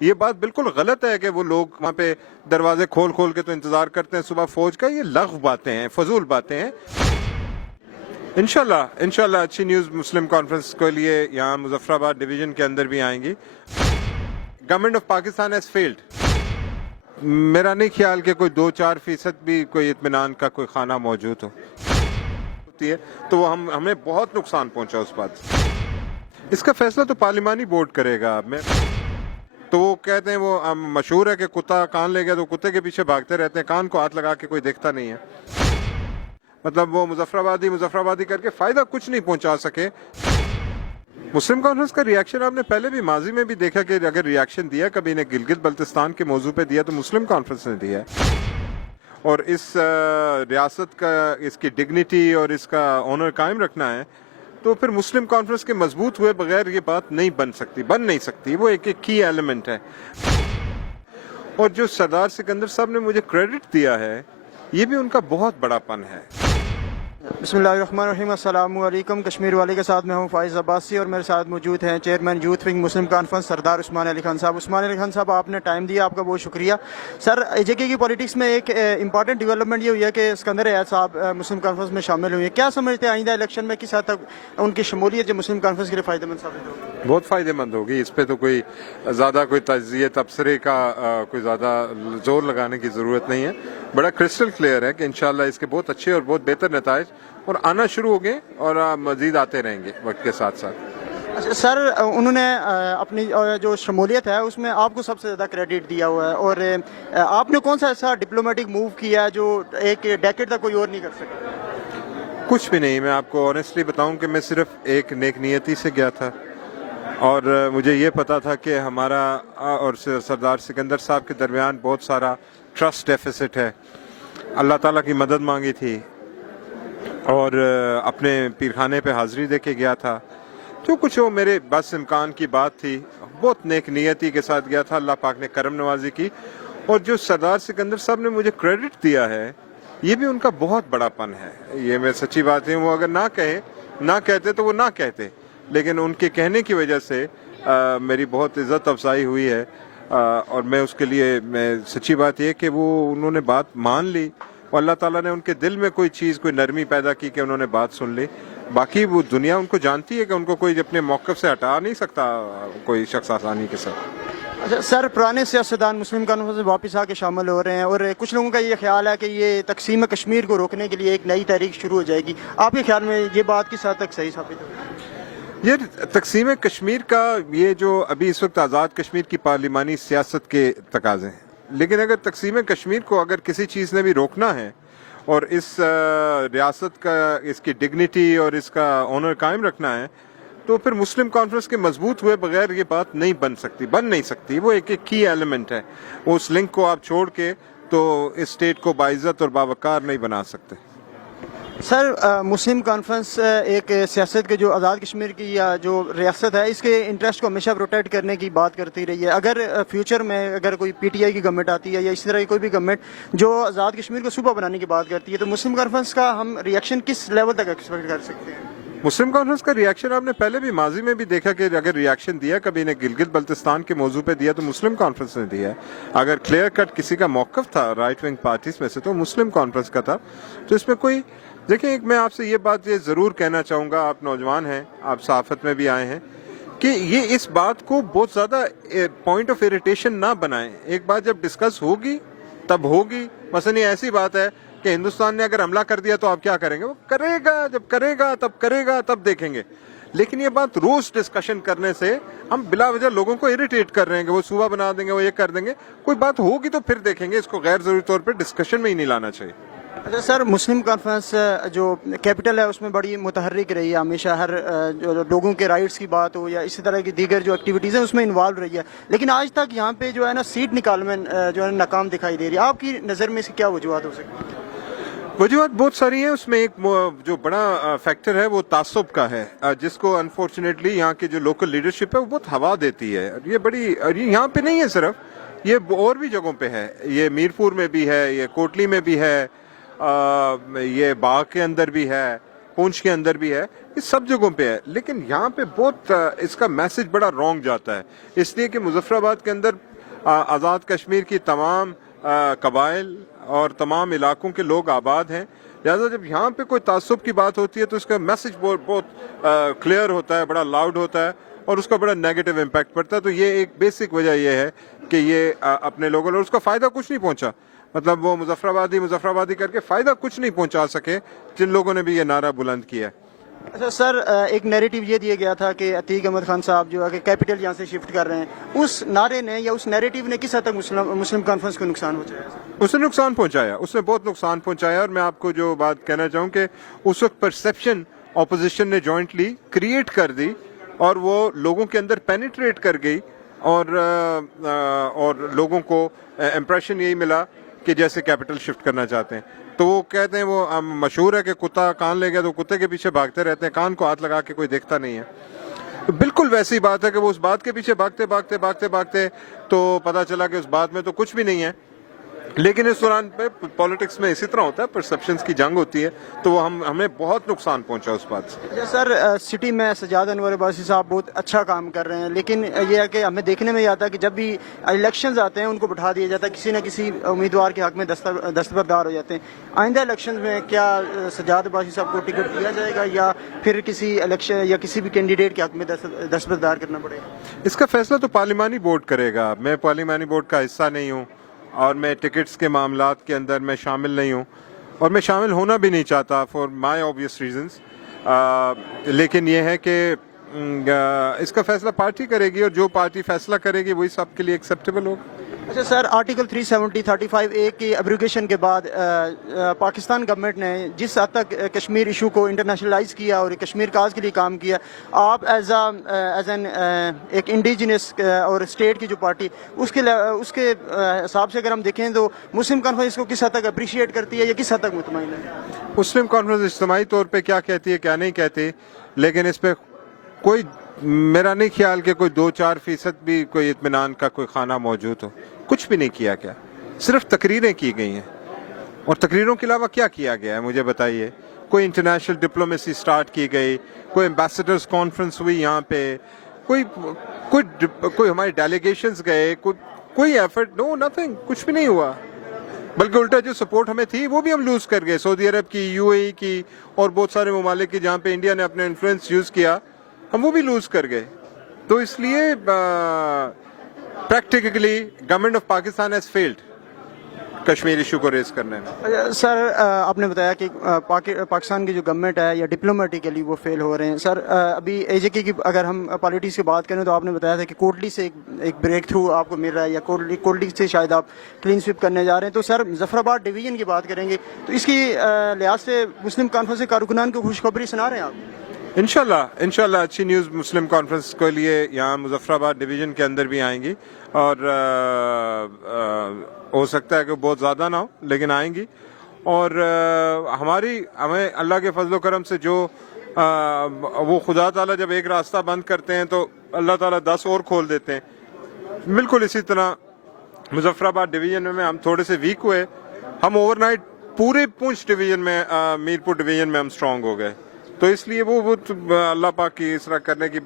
یہ بات بالکل غلط ہے کہ وہ لوگ وہاں پہ دروازے کھول کھول کے تو انتظار کرتے ہیں صبح فوج کا. یہ لغو باتیں ہیں, فضول باتیں ہیں. انشاءاللہ اچھی نیوز مسلم کانفرنس کے لیے یہاں مظفر آباد ڈویژن کے اندر بھی آئیں گی. Government of Pakistan has failed. میرا نہیں خیال کہ کوئی 2-4% بھی کوئی اطمینان کا کوئی خانہ موجود ہو ہوتی ہے تو وہ ہمیں بہت نقصان پہنچا اس بات سے. اس کا فیصلہ تو پارلیمانی بورڈ کرے گا. تو وہ کہتے ہیں, وہ مشہور ہے کہ کتا کان لے گیا تو کتے کے پیچھے بھاگتے رہتے ہیں, کان کو ہاتھ لگا کے کوئی دیکھتا نہیں ہے. مطلب وہ مظفر آبادی کر کے فائدہ کچھ نہیں پہنچا سکے. مسلم کانفرنس کا ریاکشن آپ نے پہلے بھی ماضی میں بھی دیکھا کہ اگر ریاکشن دیا کبھی نے گلگت بلتستان کے موضوع پہ دیا تو مسلم کانفرنس نے دیا ہے. اور اس ریاست کا اس کی ڈگنیٹی اور اس کا آنر قائم رکھنا ہے تو پھر مسلم کانفرنس کے مضبوط ہوئے بغیر یہ بات نہیں بن نہیں سکتی. وہ ایک کی ایلیمنٹ ہے. اور جو سردار سکندر صاحب نے مجھے کریڈٹ دیا ہے یہ بھی ان کا بہت بڑا پن ہے. بسم اللہ الرحمن الرحیم. السلام علیکم. کشمیر والی کے ساتھ میں ہوں فائز عباسی اور میرے ساتھ موجود ہیں چیئرمین یوتھ ونگ مسلم کانفرنس سردار عثمان علی خان صاحب. عثمان علی خان صاحب, آپ نے ٹائم دیا, آپ کا بہت شکریہ. سر, جے کے کی پالیٹکس میں ایک امپارٹنٹ ڈیولپمنٹ یہ ہوئی ہے کہ اسکندر ایاز صاحب مسلم کانفرنس میں شامل ہوئے ہیں. کیا سمجھتے ہیں آئندہ الیکشن میں کس حد تک ان کی شمولیت جو مسلم کانفرنس کے لیے فائدہ مند ثابت ہوگی؟ بہت فائدہ مند ہوگی. اس پہ تو کوئی زیادہ کوئی تجزیے تبصرے کا کوئی زیادہ زور لگانے کی ضرورت نہیں ہے. بڑا کرسٹل کلیئر ہے کہ انشاءاللہ اس کے بہت اچھے اور بہت بہتر نتائج اور آنا شروع ہو گئے اور مزید آتے رہیں گے وقت کے ساتھ ساتھ. اچھا سر, انہوں نے اپنی جو شمولیت ہے اس میں آپ کو سب سے زیادہ کریڈٹ دیا ہوا ہے, اور آپ نے کون سا ایسا ڈپلومیٹک موو کیا ہے جو ایک ڈیکیڈ تک کوئی اور نہیں کر سکتا؟ کچھ بھی نہیں. میں آپ کو آنیسٹلی بتاؤں کہ میں صرف ایک نیک نیتی سے گیا تھا اور مجھے یہ پتا تھا کہ ہمارا اور سردار سکندر صاحب کے درمیان بہت سارا ٹرسٹ ڈیفیسٹ ہے. اللہ تعالیٰ کی مدد مانگی تھی اور اپنے پیرخانے پہ حاضری دے کے گیا تھا. جو کچھ وہ میرے بس امکان کی بات تھی, بہت نیک نیتی کے ساتھ گیا تھا. اللہ پاک نے کرم نوازی کی. اور جو سردار سکندر صاحب نے مجھے کریڈٹ دیا ہے یہ بھی ان کا بہت بڑا پن ہے. یہ میں سچی بات ہے, وہ اگر نہ کہتے تو وہ نہ کہتے, لیکن ان کے کہنے کی وجہ سے میری بہت عزت افزائی ہوئی ہے. اور میں اس کے لیے میں سچی بات یہ کہ انہوں نے بات مان لی اور اللہ تعالیٰ نے ان کے دل میں کوئی نرمی پیدا کی کہ انہوں نے بات سن لی. باقی وہ دنیا ان کو جانتی ہے کہ ان کو کوئی اپنے موقف سے ہٹا نہیں سکتا کوئی شخص آسانی کے ساتھ. اچھا سر, پرانے سیاستدان مسلم کانفرنس میں واپس آ کے شامل ہو رہے ہیں اور کچھ لوگوں کا یہ خیال ہے کہ یہ تقسیم کشمیر کو روکنے کے لیے ایک نئی تحریک شروع ہو جائے گی. آپ کے خیال میں یہ بات کس حد تک صحیح ثابت ہوگی؟ یہ تقسیم کشمیر کا یہ جو ابھی اس وقت آزاد کشمیر کی پارلیمانی سیاست کے تقاضے ہیں, لیکن اگر تقسیم کشمیر کو اگر کسی چیز نے بھی روکنا ہے اور اس ریاست کا اس کی ڈگنیٹی اور اس کا آنر قائم رکھنا ہے تو پھر مسلم کانفرنس کے مضبوط ہوئے بغیر یہ بات بن نہیں سکتی. وہ ایک کی ایلیمنٹ ہے. اس لنک کو آپ چھوڑ کے تو اس اسٹیٹ کو باعزت اور باوقار نہیں بنا سکتے. سر, مسلم کانفرنس ایک سیاست کے جو آزاد کشمیر کی یا جو ریاست ہے اس کے انٹرسٹ کو ہمیشہ پروٹیکٹ کرنے کی بات کرتی رہی ہے. اگر فیوچر میں اگر کوئی پی ٹی آئی کی گورنمنٹ آتی ہے یا اسی طرح کی کوئی بھی گورنمنٹ جو آزاد کشمیر کو صوبہ بنانے کی بات کرتی ہے تو مسلم کانفرنس کا ہم ریئیکشن کس لیول تک ایکسپیکٹ کر سکتے ہیں؟ مسلم کانفرنس کا ریاکشن آپ نے پہلے بھی ماضی میں بھی دیکھا کہ اگر ریاکشن دیا کبھی نے گلگت بلتستان کے موضوع پہ دیا تو مسلم کانفرنس نے دیا ہے. اگر کلیئر کٹ کسی کا موقف تھا رائٹ ونگ پارٹیز میں سے تو مسلم کانفرنس کا تھا. تو اس میں کوئی دیکھیں, میں آپ سے یہ بات یہ ضرور کہنا چاہوں گا, آپ نوجوان ہیں, آپ صحافت میں بھی آئے ہیں, کہ یہ اس بات کو بہت زیادہ پوائنٹ آف اریٹیشن نہ بنائیں. ایک بات جب ڈسکس ہوگی تب ہوگی. مثلا یہ ایسی بات ہے کہ ہندوستان نے اگر حملہ کر دیا تو آپ کیا کریں گے؟ وہ کرے گا, جب کرے گا تب دیکھیں گے. لیکن یہ بات روز ڈسکشن کرنے سے ہم بلا وجہ لوگوں کو اریٹیٹ کر رہے ہیں کہ وہ صوبہ بنا دیں گے, وہ یہ کر دیں گے. کوئی بات ہوگی تو پھر دیکھیں گے. اس کو غیر ضروری طور پہ ڈسکشن میں ہی نہیں لانا چاہیے. اچھا سر, مسلم کانفرنس جو کیپٹل ہے اس میں بڑی متحرک رہی ہے ہمیشہ. ہر جو لوگوں کے رائٹس کی بات ہو یا اسی طرح کی دیگر جو ایکٹیویٹیز ہیں اس میں انوالو رہی ہے, لیکن آج تک یہاں پہ جو ہے نا سیٹ نکالنے میں جو ہے ناکام دکھائی دے رہی ہے. آپ کی نظر میں اس کی کیا وجوہات ہو سکتی ہیں؟ وجوہات بہت ساری ہیں. اس میں ایک جو بڑا فیکٹر ہے وہ تعصب کا ہے, جس کو انفارچونیٹلی یہاں کی جو لوکل لیڈرشپ ہے وہ بہت ہوا دیتی ہے. یہ بڑی یہاں پہ نہیں ہے صرف, یہ اور بھی جگہوں پہ ہے. یہ میرپور میں بھی ہے, یہ کوٹلی میں بھی ہے, یہ باغ کے اندر بھی ہے, پونچھ کے اندر بھی ہے. یہ سب جگہوں پہ ہے، لیکن یہاں پہ بہت اس کا میسج بڑا رانگ جاتا ہے، اس لیے کہ مظفر آباد کے اندر آزاد کشمیر کی تمام قبائل اور تمام علاقوں کے لوگ آباد ہیں، لہٰذا جب یہاں پہ کوئی تعصب کی بات ہوتی ہے تو اس کا میسج بہت کلیئر ہوتا ہے، بڑا لاؤڈ ہوتا ہے اور اس کا بڑا نیگیٹو امپیکٹ پڑتا ہے. تو یہ ایک بیسک وجہ یہ ہے کہ یہ اپنے لوگوں اور اس کا فائدہ کچھ نہیں پہنچا، مطلب وہ مظفر آبادی کر کے فائدہ کچھ نہیں پہنچا سکے جن لوگوں نے بھی یہ نعرہ بلند کیا. اچھا سر، ایک نیریٹو یہ دیا گیا تھا کہ عتیق احمد خان صاحب جو ہے کہ کیپٹل یہاں سے شفٹ کر رہے ہیں، اس نعرے نے یا اس نیریٹو نے کس حد تک مسلم کانفرنس کو نقصان پہنچایا؟ اس نے نقصان پہنچایا، اس نے بہت نقصان پہنچایا. اور میں آپ کو جو بات کہنا چاہوں کہ اس وقت پرسیپشن اپوزیشن نے جوائنٹلی کریٹ کر دی اور وہ لوگوں کے اندر پینیٹریٹ کر گئی اور لوگوں کو امپریشن یہی ملا کہ جیسے کیپٹل شفٹ کرنا چاہتے ہیں. تو وہ کہتے ہیں، وہ مشہور ہے کہ کتا کان لے گیا تو کتے کے پیچھے بھاگتے رہتے ہیں، کان کو ہاتھ لگا کے کوئی دیکھتا نہیں ہے. تو بالکل ویسی بات ہے کہ وہ اس بات کے پیچھے بھاگتے تو پتہ چلا کہ اس بات میں تو کچھ بھی نہیں ہے. لیکن اس دوران پہ پالیٹکس میں اسی طرح ہوتا ہے، پرسیپشنز کی جنگ ہوتی ہے، تو وہ ہمیں بہت نقصان پہنچا اس بات سے. اچھا سر، سٹی میں سجاد انور عباسی صاحب بہت اچھا کام کر رہے ہیں، لیکن یہ ہے کہ ہمیں دیکھنے میں یہ آتا ہے کہ جب بھی الیکشنز آتے ہیں ان کو بٹھا دیا جاتا ہے، کسی نہ کسی امیدوار کے حق میں دستبردار ہو جاتے ہیں. آئندہ الیکشنز میں کیا سجاد عباسی صاحب کو ٹکٹ دیا جائے گا یا پھر کسی الیکشن یا کسی بھی کینڈیڈیٹ کے حق میں دستبردار کرنا پڑے گا؟ اس کا فیصلہ تو پارلیمانی بورڈ کرے گا. میں پارلیمانی بورڈ کا حصہ نہیں ہوں اور میں ٹکٹس کے معاملات کے اندر میں شامل نہیں ہوں اور میں شامل ہونا بھی نہیں چاہتا فار مائی آبویس ریزنس. لیکن یہ ہے کہ اس کا فیصلہ پارٹی کرے گی اور جو پارٹی فیصلہ کرے گی وہی سب کے لیے ایکسیپٹیبل ہوگا. اچھا سر، آرٹیکل 370-35A کی ایبروگیشن کے بعد پاکستان گورنمنٹ نے جس حد تک کشمیر ایشو کو انٹرنیشنلائز کیا اور کشمیر کاز کے لیے کام کیا، آپ ایز این ایک انڈیجنس اور اسٹیٹ کی جو پارٹی اس کے حساب سے اگر ہم دیکھیں تو مسلم کانفرنس کو کس حد تک اپریشیٹ کرتی ہے یا کس حد تک مطمئن ہے؟ مسلم کانفرنس اجتماعی طور پہ کیا کہتی ہے کیا نہیں کہتی، لیکن اس پہ کوئی میرا نہیں خیال کہ کوئی 2-4% بھی کوئی اطمینان کا کوئی خانہ موجود ہو. کچھ بھی نہیں کیا گیا، صرف تقریریں کی گئی ہیں. اور تقریروں کے علاوہ کیا کیا گیا ہے مجھے بتائیے؟ کوئی انٹرنیشنل ڈپلومیسی سٹارٹ کی گئی، کوئی ایمبیسڈرز کانفرنس ہوئی یہاں پہ، کوئی ہماری ڈیلیگیشنز گئے، کوئی ایفرٹ، نو نتھنگ، کچھ بھی نہیں ہوا. بلکہ الٹا جو سپورٹ ہمیں تھی وہ بھی ہم لوز کر گئے. سعودی عرب کی، یو اے ای کی اور بہت سارے ممالک کی جہاں پہ انڈیا نے اپنے انفلوئنس یوز کیا، ہم وہ بھی لوز کر گئے. تو اس لیے practically government of Pakistan has failed Kashmir issue کو ریز کرنے میں. سر آپ نے بتایا کہ پاکستان کی جو گورنمنٹ ہے یا ڈپلومیٹیکلی وہ فیل ہو رہے ہیں. سر ابھی اے جے کے کی اگر ہم پالیٹکس کی بات کریں تو آپ نے بتایا تھا کہ کوٹلی سے ایک بریک تھرو آپ کو مل رہا ہے یا کوٹلی سے شاید آپ کلین سویپ کرنے جا رہے ہیں. تو سر مظفر آباد ڈویژن کی بات کریں گے تو اس کی لحاظ سے مسلم کانفرنس کے کارکنان کو خوشخبری سنا رہے ہیں آپ؟ انشاءاللہ اچھی نیوز مسلم کانفرنس کے لیے یہاں مظفر آباد ڈویژن کے اندر بھی آئیں گی اور ہو سکتا ہے کہ بہت زیادہ نہ ہو لیکن آئیں گی. اور ہمیں اللہ کے فضل و کرم سے جو وہ خدا تعالیٰ جب ایک راستہ بند کرتے ہیں تو اللہ تعالیٰ 10 اور کھول دیتے ہیں. بالکل اسی طرح مظفر آباد ڈویژن میں ہم تھوڑے سے ویک ہوئے، ہم اوور نائٹ پورے پونچھ ڈویژن میں، میرپور ڈویژن میں ہم اسٹرانگ ہو گئے. تو اس لیے وہ اللہ پاک کی اس طرح کرنے کی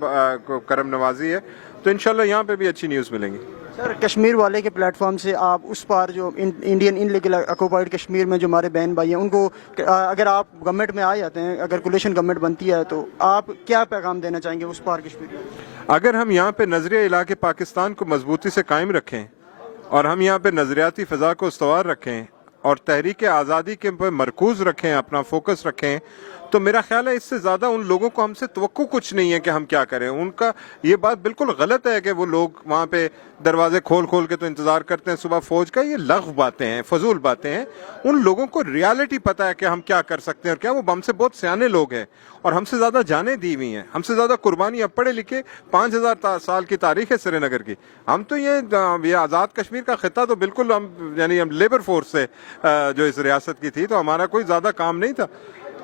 کرم نوازی ہے. تو انشاءاللہ یہاں پہ بھی اچھی نیوز ملیں گی. سر کشمیر والے کے پلیٹ فارم سے آپ اس پار جو انڈین ان لیگل آکوپائڈ کشمیر میں جو ہمارے بہن بھائی ہیں ان کو اگر آپ گورنمنٹ میں آ جاتے ہیں، اگر کولیشن گورنمنٹ بنتی ہے تو آپ کیا پیغام دینا چاہیں گے اس پار کشمیر؟ اگر ہم یہاں پہ نظریہ علاقے پاکستان کو مضبوطی سے قائم رکھیں اور ہم یہاں پہ نظریاتی فضا کو استوار رکھیں اور تحریک آزادی کے پر مرکوز رکھیں، اپنا فوکس رکھیں، تو میرا خیال ہے اس سے زیادہ ان لوگوں کو ہم سے توقع کچھ نہیں ہے کہ ہم کیا کریں. ان کا یہ بات بالکل غلط ہے کہ وہ لوگ وہاں پہ دروازے کھول کے تو انتظار کرتے ہیں صبح فوج کا. یہ لغو باتیں ہیں، فضول باتیں ہیں. ان لوگوں کو ریالٹی پتہ ہے کہ ہم کیا کر سکتے ہیں اور کیا. وہ ہم سے بہت سیانے لوگ ہیں اور ہم سے زیادہ جانیں دی ہوئی ہیں، ہم سے زیادہ قربانی. اب پڑھے لکھے 5000 سال کی تاریخ ہے سری نگر کی. ہم تو یہ آزاد کشمیر کا خطہ تو بالکل ہم لیبر فورس سے جو اس ریاست کی تھی، تو ہمارا کوئی زیادہ کام نہیں تھا.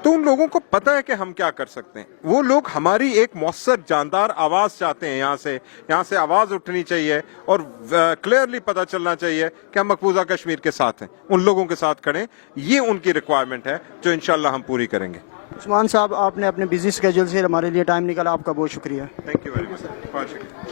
تو ان لوگوں کو پتہ ہے کہ ہم کیا کر سکتے ہیں. وہ لوگ ہماری ایک مؤثر جاندار آواز چاہتے ہیں. یہاں سے آواز اٹھنی چاہیے اور کلیئرلی پتہ چلنا چاہیے کہ ہم مقبوضہ کشمیر کے ساتھ ہیں، ان لوگوں کے ساتھ کھڑے. یہ ان کی ریکوائرمنٹ ہے جو انشاءاللہ ہم پوری کریں گے. عثمان صاحب آپ نے اپنے بزی اسکیجول سے ہمارے لیے ٹائم نکالا, آپ کا بہت شکریہ. Thank you very much.